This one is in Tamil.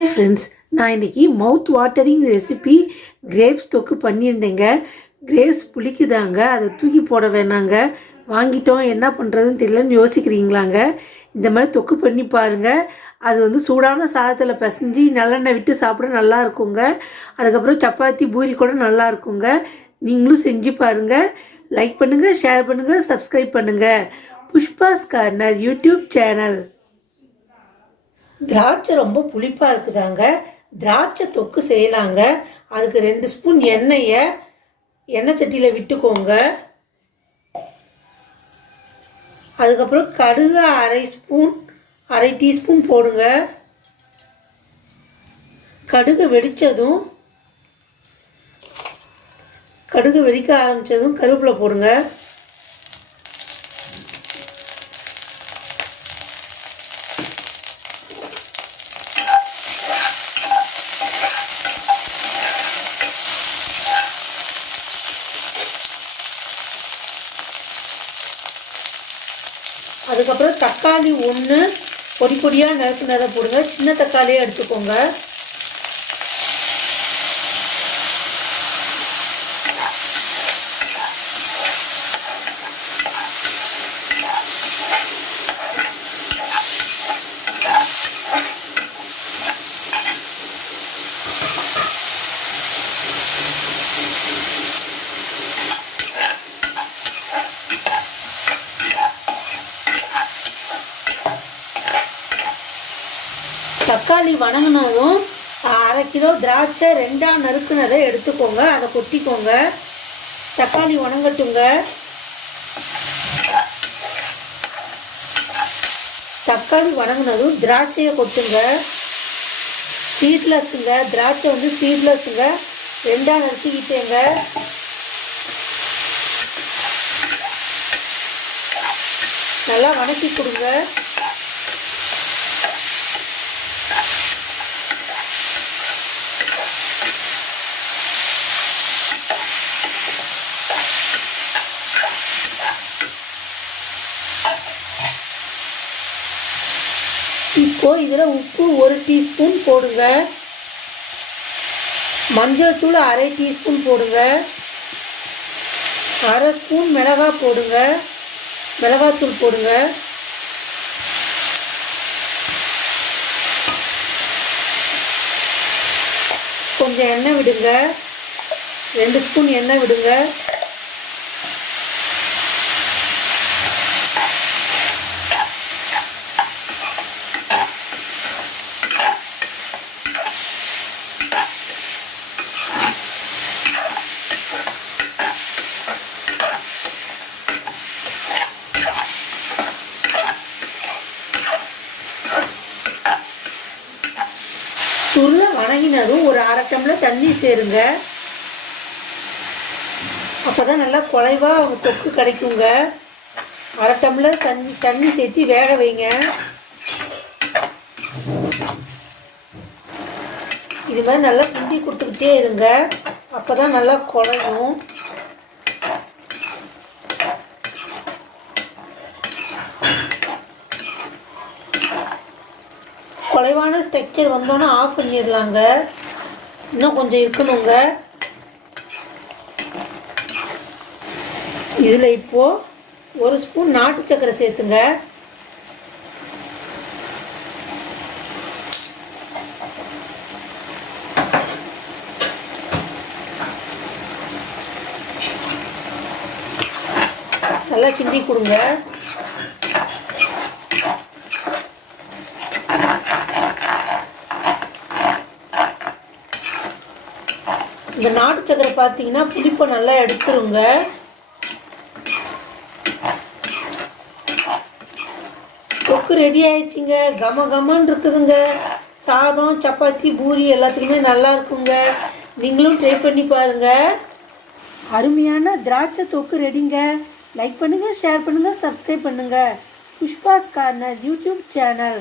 ஃப்ரெண்ட்ஸ் நான் இன்னைக்கு மவுத் வாட்டரிங் ரெசிபி கிரேப்ஸ் தொக்கு பண்ணியிருந்தேங்க. கிரேப்ஸ் புளிக்குதாங்க. அதை தூக்கி போட வேணாங்க. வாங்கிட்டோம். என்ன பண்ணுறதுன்னு தெரியலன்னு யோசிக்கிறீங்களாங்க? இந்த மாதிரி தொக்கு பண்ணி பாருங்கள் அது வந்து சூடான சாதத்தில் பிசைஞ்சு நல்லெண்ணெய் விட்டு சாப்பிட நல்லா இருக்குங்க அதுக்கப்புறம் சப்பாத்தி பூரி கூட நல்லா இருக்குங்க நீங்களும் செஞ்சு பாருங்க. லைக் பண்ணுங்கள் ஷேர் பண்ணுங்கள் சப்ஸ்கிரைப் பண்ணுங்கள் புஷ்பாஸ் கார்னர் யூடியூப் சேனல். திராட்சை ரொம்ப புளிப்பாக இருக்குதாங்க. திராட்சை தொக்கு செய்யலாங்க. அதுக்கு ரெண்டு ஸ்பூன் எண்ணெயை எண்ணெய் சட்டியில் விட்டுக்கோங்க. அதுக்கப்புறம் கடுகு அரை ஸ்பூன் அரை டீஸ்பூன் போடுங்க. கடுகு வெடித்ததும் கடுகு வெடிக்க ஆரம்பித்ததும் கருவேப்பிலை போடுங்க. அதுக்கப்புறம் தக்காளி ஒன்று பொடி பொடியாக நறுக்குனதை போடுங்க. சின்ன தக்காளியே எடுத்துக்கோங்க. தக்காளி வணங்கினதும் அரை கிலோ திராட்சை ரெண்டாக நறுக்குனதை எடுத்துக்கோங்க. அதை கொட்டிக்கோங்க. தக்காளி வணங்கட்டுங்க. தக்காளி வணங்கினதும் திராட்சையை கொட்டுங்க. சீட்லெஸ்ஸுங்க திராட்சை வந்து சீட்லெஸ்ஸுங்க ரெண்டாக நறுக்கிக்கிட்டேங்க. நல்லா வணக்கி கொடுங்க. இப்போ இதில் உப்பு ஒரு டீஸ்பூன் போடுங்க. மஞ்சள் தூள் அரை டீஸ்பூன் போடுங்க. அரை ஸ்பூன் மிளகாய் போடுங்க. மிளகாத்தூள் போடுங்க. கொஞ்சம் எண்ணெய் விடுங்க. ரெண்டு ஸ்பூன் எண்ணெய் விடுங்க. சுருள வணங்கினதும் ஒரு அரை டம்ளர் தண்ணி சேருங்க. அப்போ தான் நல்லா குலைவா தொக்கு கிடைக்குங்க. அரை டம்ளர் தண்ணி தண்ணி சேர்த்து வேக வைங்க. இது மாதிரி நல்லா கிண்டி கொடுத்துக்கிட்டே இருங்க. அப்போ தான் நல்லா குழையும் குறைவான ஸ்ட்ரக்சர் வந்தோன்னே ஆஃப் பண்ணிடலாங்க. இன்னும் கொஞ்சம் இருக்கணுங்க. இதில் இப்போது ஒரு ஸ்பூன் நாட்டு சக்கரை சேர்த்துங்க. நல்லா கிண்டி கொடுங்க. இந்த நாட்டு சக்கரை பார்த்தீங்கன்னா புளிப்பை நல்லா எடுத்துருங்க. தொக்கு ரெடி ஆயிடுச்சுங்க. கம கமன்னு இருக்குதுங்க. சாதம் சப்பாத்தி பூரி எல்லாத்துக்குமே நல்லா இருக்குங்க. நீங்களும் ட்ரை பண்ணி பாருங்க. அருமையான திராட்சை தொக்கு ரெடிங்க லைக் பண்ணுங்கள் ஷேர் பண்ணுங்கள் சப்ஸ்கிரைப் பண்ணுங்கள் புஷ்பாஸ் கார்னர் யூடியூப் சேனல்.